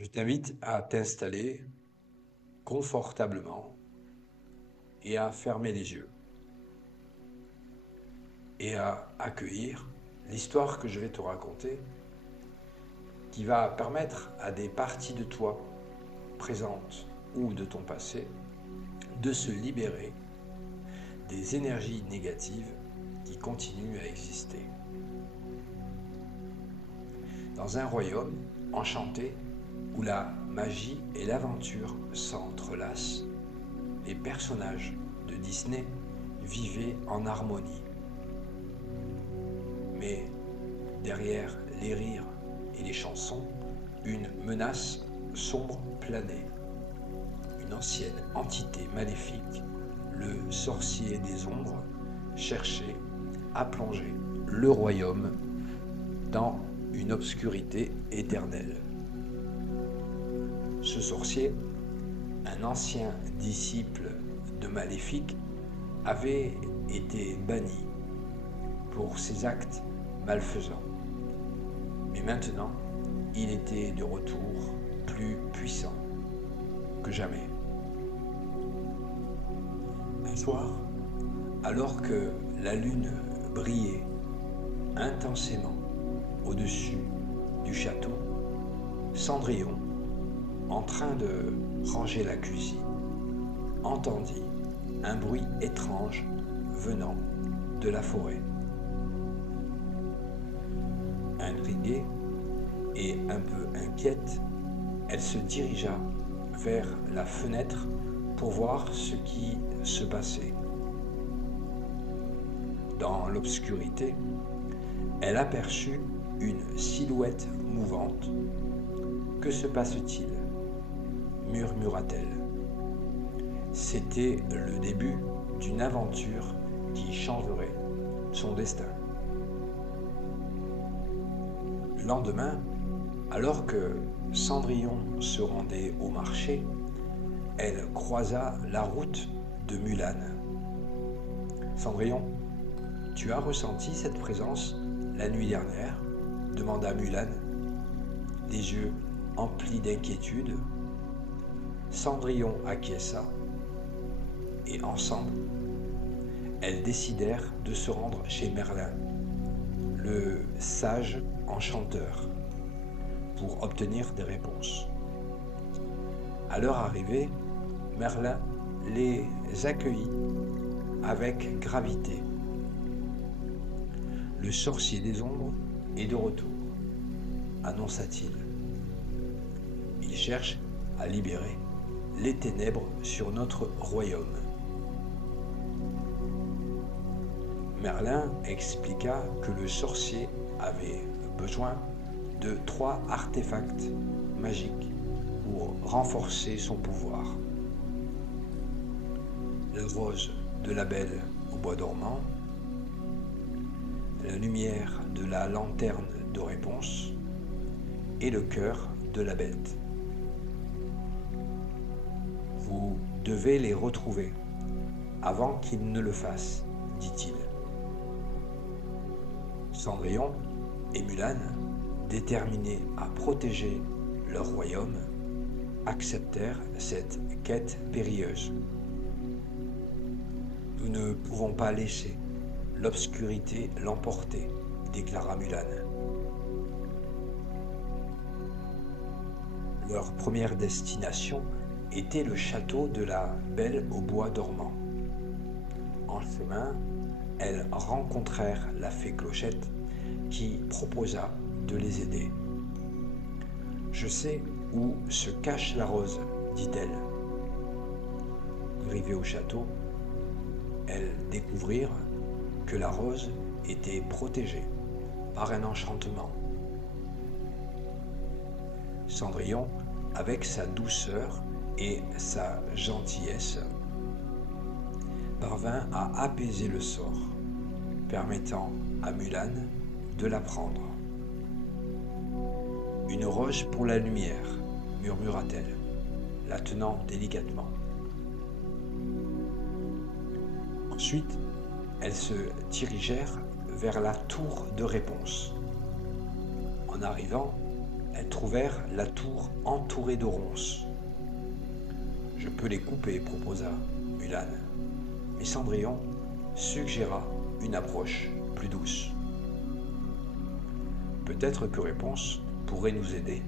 Je t'invite à t'installer confortablement et à fermer les yeux et à accueillir l'histoire que je vais te raconter qui va permettre à des parties de toi présentes ou de ton passé de se libérer des énergies négatives qui continuent à exister. Dans un royaume enchanté où la magie et l'aventure s'entrelacent, les personnages de Disney vivaient en harmonie. Mais derrière les rires et les chansons, une menace sombre planait. Une ancienne entité maléfique, le sorcier des ombres, cherchait à plonger le royaume dans une obscurité éternelle. Ce sorcier, un ancien disciple de Maléfique, avait été banni pour ses actes malfaisants. Mais maintenant, il était de retour plus puissant que jamais. Un soir, alors que la lune brillait intensément au-dessus du château, Cendrillon, en train de ranger la cuisine, entendit un bruit étrange venant de la forêt. Intriguée et un peu inquiète, elle se dirigea vers la fenêtre pour voir ce qui se passait. Dans l'obscurité, elle aperçut une silhouette mouvante. « Que se passe-t-il » murmura-t-elle. C'était le début d'une aventure qui changerait son destin. Le lendemain, alors que Cendrillon se rendait au marché, elle croisa la route de Mulan. « Cendrillon, tu as ressenti cette présence la nuit dernière ?» demanda Mulan, les yeux emplis d'inquiétude. Cendrillon acquiesça et ensemble, elles décidèrent de se rendre chez Merlin, le sage enchanteur, pour obtenir des réponses. À leur arrivée, Merlin les accueillit avec gravité. « Le sorcier des ombres est de retour », annonça-t-il. « Il cherche à libérer les ténèbres sur notre royaume. » Merlin expliqua que le sorcier avait besoin de 3 artefacts magiques pour renforcer son pouvoir. La rose de la belle au bois dormant, la lumière de la lanterne de réponse et le cœur de la bête. Vous devez les retrouver avant qu'ils ne le fassent, dit-il. Cendrillon et Mulan, déterminés à protéger leur royaume, acceptèrent cette quête périlleuse. « Nous ne pouvons pas laisser l'obscurité l'emporter, » déclara Mulan. Leur première destination était le château de la Belle au bois dormant. En chemin, elles rencontrèrent la fée Clochette qui proposa de les aider. « Je sais où se cache la rose, » dit-elle. Arrivées au château, elles découvrirent que la rose était protégée par un enchantement. Cendrillon, avec sa douceur et sa gentillesse, parvint à apaiser le sort, permettant à Mulan de la prendre. « Une roche pour la lumière, » murmura-t-elle, la tenant délicatement. Ensuite, elles se dirigèrent vers la tour de réponse. En arrivant, elles trouvèrent la tour entourée de ronces. « Je peux les couper, proposa Mulan, mais Cendrillon suggéra une approche plus douce. Peut-être que Réponse pourrait nous aider.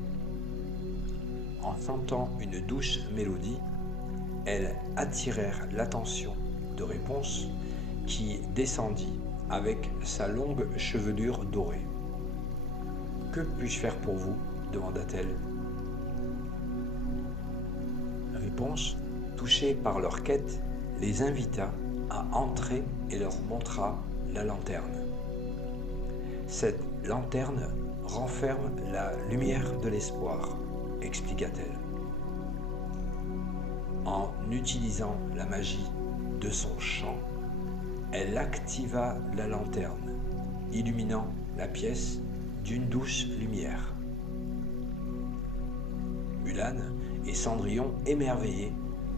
En chantant une douce mélodie, elles attirèrent l'attention de Réponse qui descendit avec sa longue chevelure dorée. « Que puis-je faire pour vous ?» demanda-t-elle. Réponse, touchée par leur quête, les invita à entrer et leur montra la lanterne. Cette lanterne renferme la lumière de l'espoir, expliqua-t-elle. En utilisant la magie de son chant, elle activa la lanterne, illuminant la pièce d'une douce lumière. Mulan et Cendrillon, émerveillés,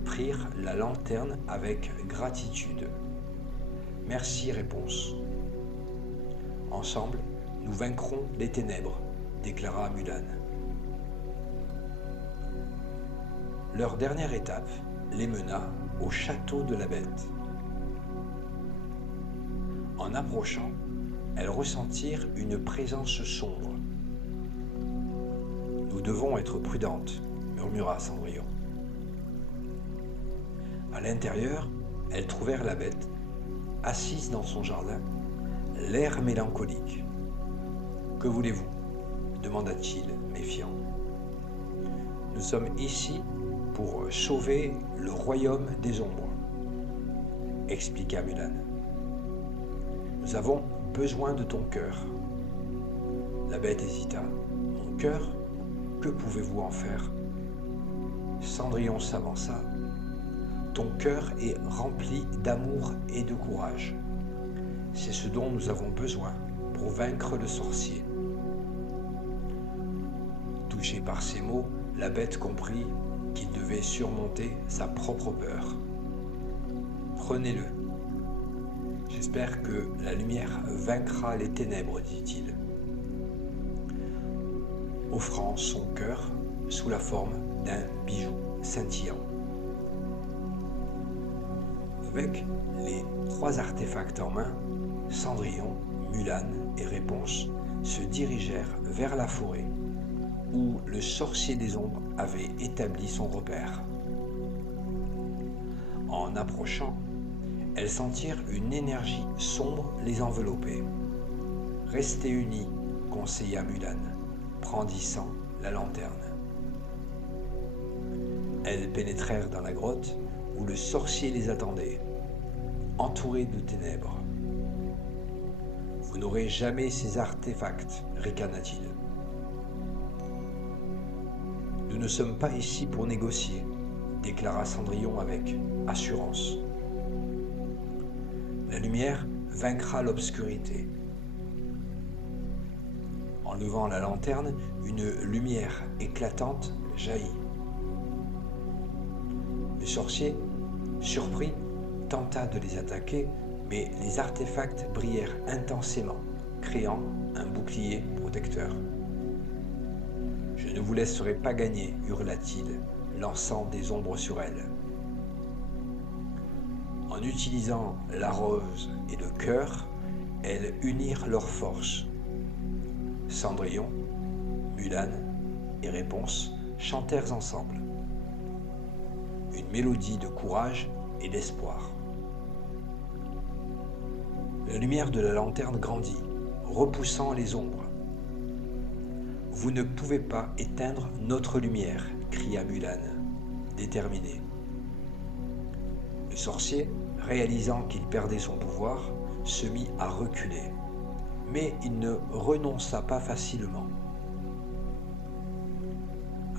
prirent la lanterne avec gratitude. « Merci, Réponse. Ensemble, nous vaincrons les ténèbres, » déclara Mulan. Leur dernière étape les mena au château de la Bête. En approchant, elles ressentirent une présence sombre. « Nous devons être prudentes, » murmura Cendrillon. À l'intérieur, elles trouvèrent la Bête, assise dans son jardin, l'air mélancolique. « Que voulez-vous » demanda-t-il, méfiant. « Nous sommes ici pour sauver le royaume des ombres, » expliqua Mulan. « Nous avons besoin de ton cœur. » La Bête hésita. « Mon cœur? Que pouvez-vous en faire ?» Cendrillon s'avança. « Ton cœur est rempli d'amour et de courage. C'est ce dont nous avons besoin pour vaincre le sorcier. » Touchée par ces mots, la Bête comprit qu'il devait surmonter sa propre peur. « Prenez-le. J'espère que la lumière vaincra les ténèbres, dit-il, offrant son cœur sous la forme d'un bijou scintillant. Avec les 3 artefacts en main, Cendrillon, Mulan et Réponse se dirigèrent vers la forêt où le sorcier des ombres avait établi son repère. En approchant, elles sentirent une énergie sombre les envelopper. « Restez unis, » conseilla Mulan, brandissant la lanterne. Elles pénétrèrent dans la grotte où le sorcier les attendait, entouré de ténèbres. « Vous n'aurez jamais ces artefacts, » ricana-t-il. « Nous ne sommes pas ici pour négocier, » déclara Cendrillon avec assurance. « La lumière vaincra l'obscurité. » En levant la lanterne, une lumière éclatante jaillit. Le sorcier, surpris, tenta de les attaquer, mais les artefacts brillèrent intensément, créant un bouclier protecteur. « Je ne vous laisserai pas gagner, » hurla-t-il, lançant des ombres sur elle. En utilisant la rose et le cœur, elles unirent leurs forces. Cendrillon, Mulan et Réponse chantèrent ensemble. Une mélodie de courage et d'espoir. La lumière de la lanterne grandit, repoussant les ombres. « Vous ne pouvez pas éteindre notre lumière » cria Mulan, déterminé. Le sorcier, réalisant qu'il perdait son pouvoir, se mit à reculer, mais il ne renonça pas facilement.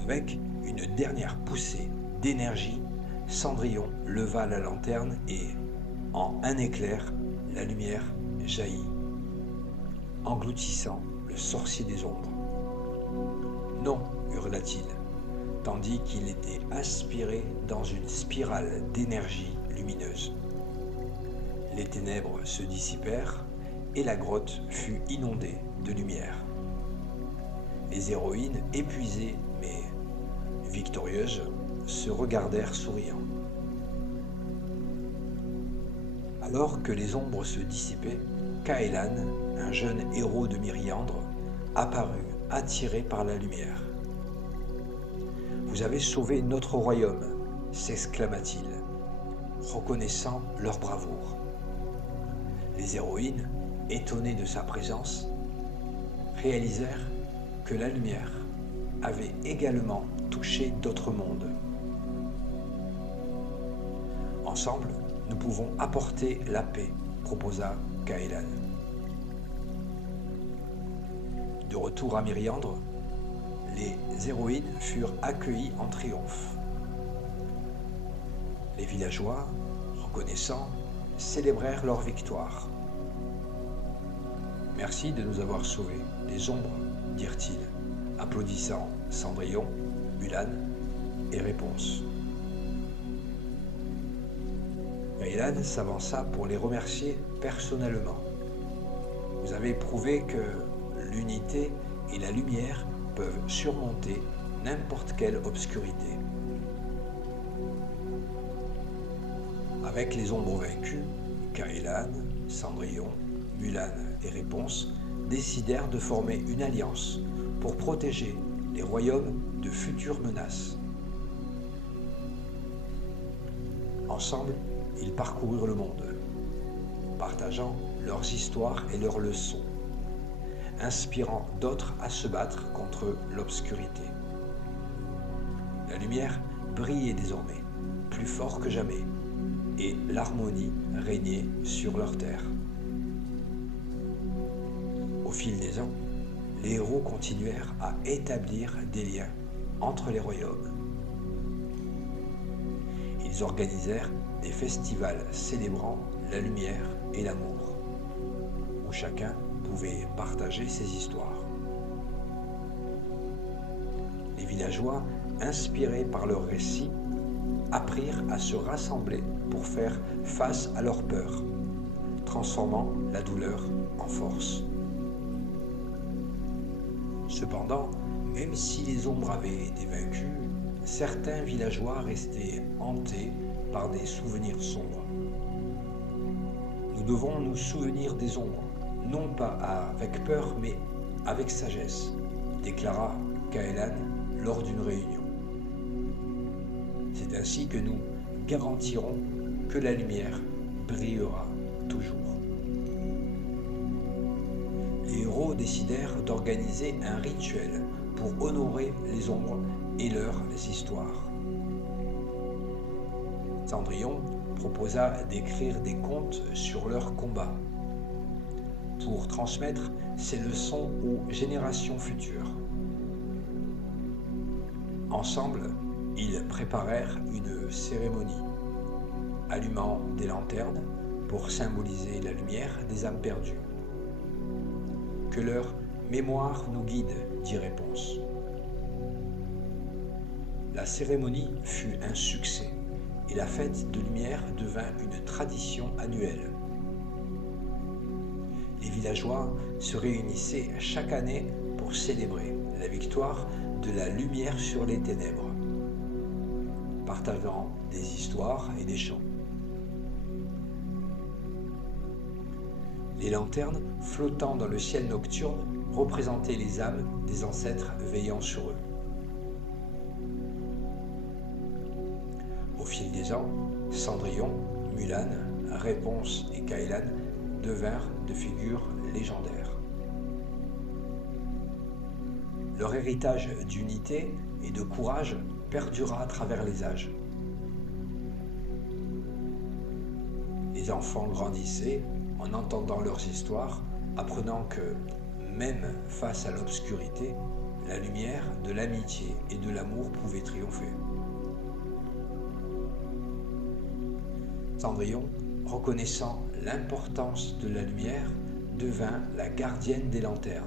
Avec une dernière poussée d'énergie, Cendrillon leva la lanterne et, en un éclair, la lumière jaillit, engloutissant le sorcier des ombres. « Non !» hurla-t-il, tandis qu'il était aspiré dans une spirale d'énergie lumineuse. Les ténèbres se dissipèrent et la grotte fut inondée de lumière. Les héroïnes, épuisées mais victorieuses, se regardèrent souriant. Alors que les ombres se dissipaient, Caëlan, un jeune héros de Miriandre, apparut, attiré par la lumière. « Vous avez sauvé notre royaume » s'exclama-t-il, reconnaissant leur bravoure. Les héroïnes, étonnées de sa présence, réalisèrent que la lumière avait également touché d'autres mondes. Ensemble, nous pouvons apporter la paix, proposa Caëlan. De retour à Miriandre, les héroïnes furent accueillies en triomphe. Les villageois, reconnaissants, célébrèrent leur victoire. « Merci de nous avoir sauvés, les ombres » dirent-ils, applaudissant Cendrillon, Mulan et Réponse. Caëlan s'avança pour les remercier personnellement. « Vous avez prouvé que l'unité et la lumière peuvent surmonter n'importe quelle obscurité. » Avec les ombres vaincues, Caëlan, Cendrillon, Mulan et Réponse décidèrent de former une alliance pour protéger les royaumes de futures menaces. Ensemble, ils parcoururent le monde, partageant leurs histoires et leurs leçons, inspirant d'autres à se battre contre l'obscurité. La lumière brillait désormais, plus fort que jamais, et l'harmonie régnait sur leur terre. Au fil des ans, les héros continuèrent à établir des liens entre les royaumes. Ils organisèrent des festivals célébrant la lumière et l'amour, où chacun pouvait partager ses histoires. Les villageois, inspirés par leurs récits, apprirent à se rassembler pour faire face à leur peur, transformant la douleur en force. Cependant, même si les ombres avaient été vaincues, certains villageois restaient hantés par des souvenirs sombres. Nous devons nous souvenir des ombres, non pas avec peur, mais avec sagesse, déclara Caëlan lors d'une réunion. C'est ainsi que nous garantirons que la lumière brillera toujours. Les héros décidèrent d'organiser un rituel pour honorer les ombres et leurs histoires. Cendrillon proposa d'écrire des contes sur leurs combats pour transmettre ces leçons aux générations futures. Ensemble, ils préparèrent une cérémonie, allumant des lanternes pour symboliser la lumière des âmes perdues. Que leur mémoire nous guide, dit Réponse. La cérémonie fut un succès et la fête de lumière devint une tradition annuelle. Les villageois se réunissaient chaque année pour célébrer la victoire de la lumière sur les ténèbres, partageant des histoires et des chants. Les lanternes flottant dans le ciel nocturne représentaient les âmes des ancêtres veillant sur eux. Au fil des ans, Cendrillon, Mulan, Réponse et Caëlan devinrent de figures légendaires. Leur héritage d'unité et de courage perdura à travers les âges. Les enfants grandissaient en entendant leurs histoires, apprenant que, même face à l'obscurité, la lumière de l'amitié et de l'amour pouvait triompher. Cendrillon, reconnaissant l'importance de la lumière, devint la gardienne des lanternes.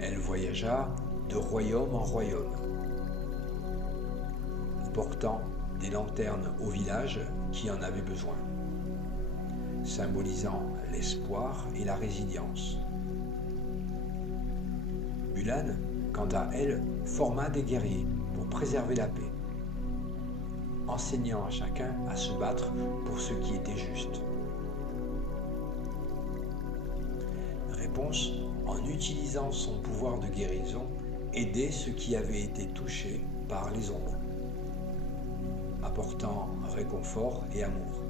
Elle voyagea de royaume en royaume, portant des lanternes aux villages qui en avaient besoin, symbolisant l'espoir et la résilience. Mulan, quant à elle, forma des guerriers pour préserver la paix, enseignant à chacun à se battre pour ce qui était juste. Réponse, en utilisant son pouvoir de guérison, aider ceux qui avaient été touchés par les ombres, apportant réconfort et amour.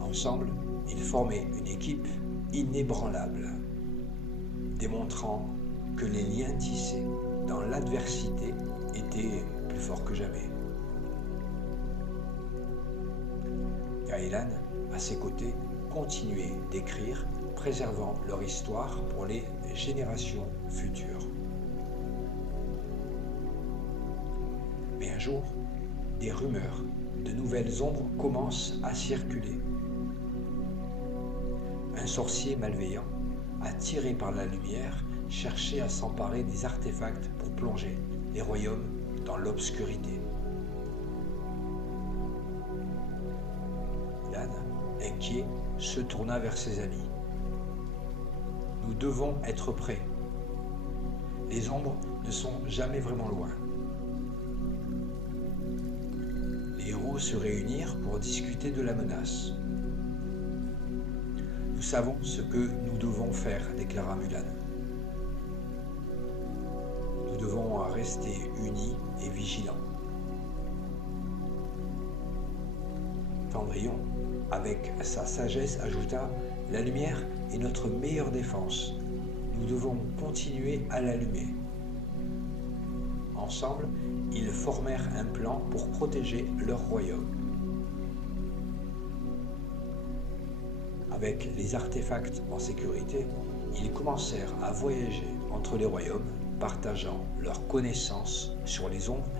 Ensemble, ils formaient une équipe inébranlable, démontrant que les liens tissés dans l'adversité étaient plus forts que jamais. Kailan, à ses côtés, continuait d'écrire, préservant leur histoire pour les générations futures. Mais un jour, des rumeurs de nouvelles ombres commencent à circuler. Un sorcier malveillant, attiré par la lumière, cherchait à s'emparer des artefacts pour plonger les royaumes dans l'obscurité. Mulan, inquiet, se tourna vers ses amis. Nous devons être prêts. Les ombres ne sont jamais vraiment loin. Les héros se réunirent pour discuter de la menace. Nous savons ce que nous devons faire, déclara Mulan. Nous devons rester unis et vigilants. Cendrillon, avec sa sagesse, ajouta « La lumière est notre meilleure défense. Nous devons continuer à l'allumer. » Ensemble, ils formèrent un plan pour protéger leur royaume. Avec les artefacts en sécurité, ils commencèrent à voyager entre les royaumes, partageant leurs connaissances sur les ombres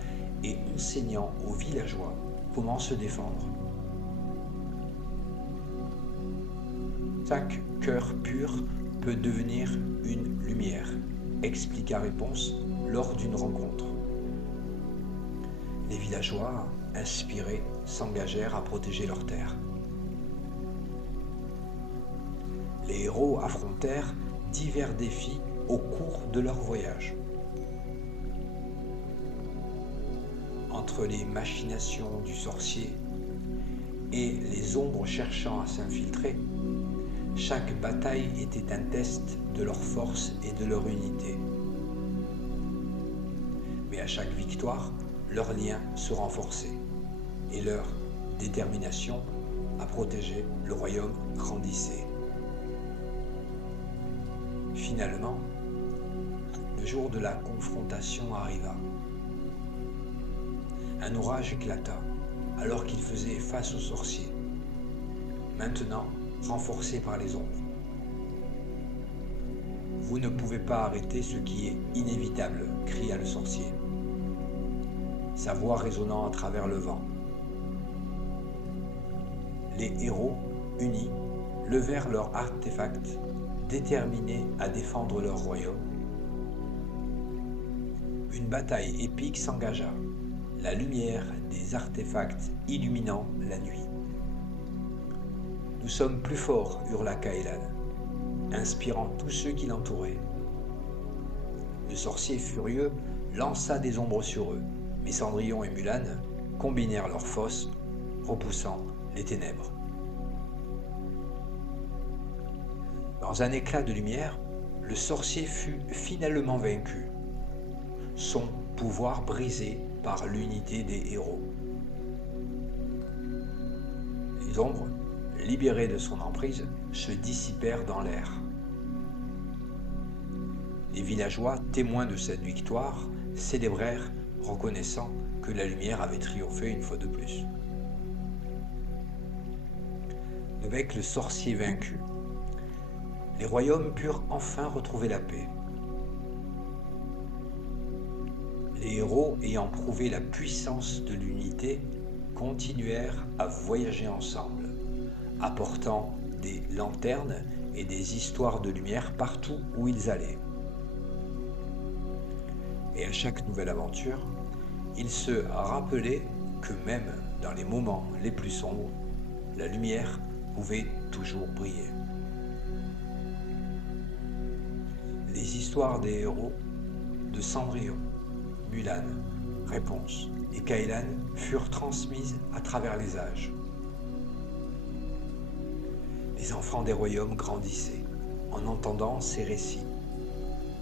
et enseignant aux villageois comment se défendre. Chaque cœur pur peut devenir une lumière, expliqua Réponse lors d'une rencontre. Les villageois, inspirés, s'engagèrent à protéger leur terre. Les héros affrontèrent divers défis au cours de leur voyage. Entre les machinations du sorcier et les ombres cherchant à s'infiltrer, chaque bataille était un test de leur force et de leur unité. Mais à chaque victoire, leurs liens se renforçaient et leur détermination à protéger le royaume grandissait. Finalement, le jour de la confrontation arriva. Un orage éclata alors qu'ils faisaient face aux sorciers, maintenant renforcés par les ombres. « Vous ne pouvez pas arrêter ce qui est inévitable » cria le sorcier, sa voix résonnant à travers le vent. Les héros, unis, levèrent leurs artefacts, déterminés à défendre leur royaume. Une bataille épique s'engagea, la lumière des artefacts illuminant la nuit. « Nous sommes plus forts » hurla Kailan, inspirant tous ceux qui l'entouraient. Le sorcier furieux lança des ombres sur eux, mais Cendrillon et Mulan combinèrent leurs forces, repoussant les ténèbres. Dans un éclat de lumière, le sorcier fut finalement vaincu, son pouvoir brisé par l'unité des héros. Les ombres, libérées de son emprise, se dissipèrent dans l'air. Les villageois, témoins de cette victoire, célébrèrent, reconnaissant que la lumière avait triomphé une fois de plus. Avec le sorcier vaincu, les royaumes purent enfin retrouver la paix. Les héros, ayant prouvé la puissance de l'unité, continuèrent à voyager ensemble, apportant des lanternes et des histoires de lumière partout où ils allaient. Et à chaque nouvelle aventure, ils se rappelaient que même dans les moments les plus sombres, la lumière pouvait toujours briller. l'histoire des héros de Cendrillon, Mulan, Réponse et Kailan furent transmises à travers les âges. Les enfants des royaumes grandissaient en entendant ces récits,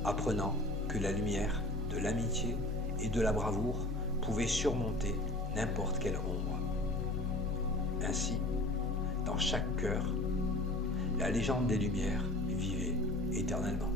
apprenant que la lumière de l'amitié et de la bravoure pouvait surmonter n'importe quelle ombre. Ainsi, dans chaque cœur, la légende des Lumières vivait éternellement.